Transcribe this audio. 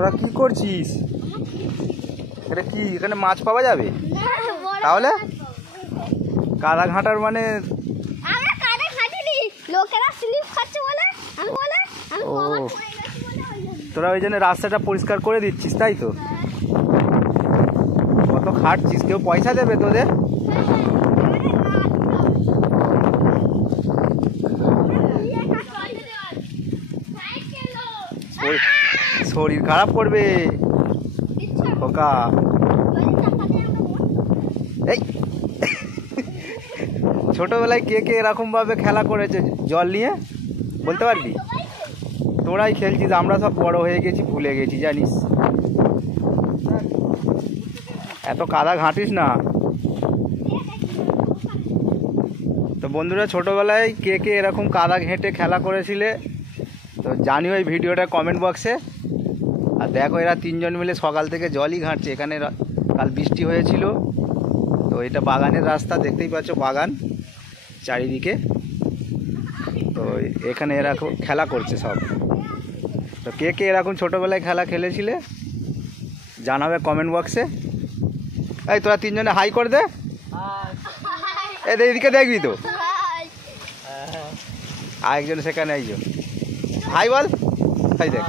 তোরা কি করছিস? এটা কি এখানে মাছ পাওয়া যাবে? তাহলে কাদা ঘাটার মানে আমরা কাদা ঘাটিনি, লোকেরা স্লিপ খাচ্ছে বলে আমি বলে আমি ও কভার করে গেছি বলে ওই জন্য। তোরা ওই জন্য রাস্তাটা পরিষ্কার করে দিচ্ছিস, তাই তো? কত খাটছিস, কেউ পয়সা দেবে তোদের? শরীর খারাপ করবে খোকা। এই ছোটবেলায় কে কে এরকম ভাবে খেলা করেছে জল নিয়ে বলতে পারবি? তোরাই খেলছিস, আমরা সব বড় হয়ে গেছি, ভুলে গেছি জানিস। এত কাদা ঘাঁটিস না। তো বন্ধুরা, ছোটবেলায় কে কে এরকম কাদা ঘেঁটে খেলা করেছিলে তো জানিও এই ভিডিওটা কমেন্ট বক্সে। আর দেখো এরা তিনজন মিলে সকাল থেকে জলই ঘাঁটছে। এখানে কাল বৃষ্টি হয়েছিল, তো এটা বাগানের রাস্তা, দেখতেই পাচ্ছ বাগান চারিদিকে। তো এখানে এরা খেলা করছে সব। তো কে কে এরকম ছোটোবেলায় খেলা খেলেছিলে জানাবে কমেন্ট বক্সে। এই তোরা তিনজনে হাই করে দে। এদিকে দেখবি তো, আরেকজন সেখানে আইজ হাই বল, তাই দেখ।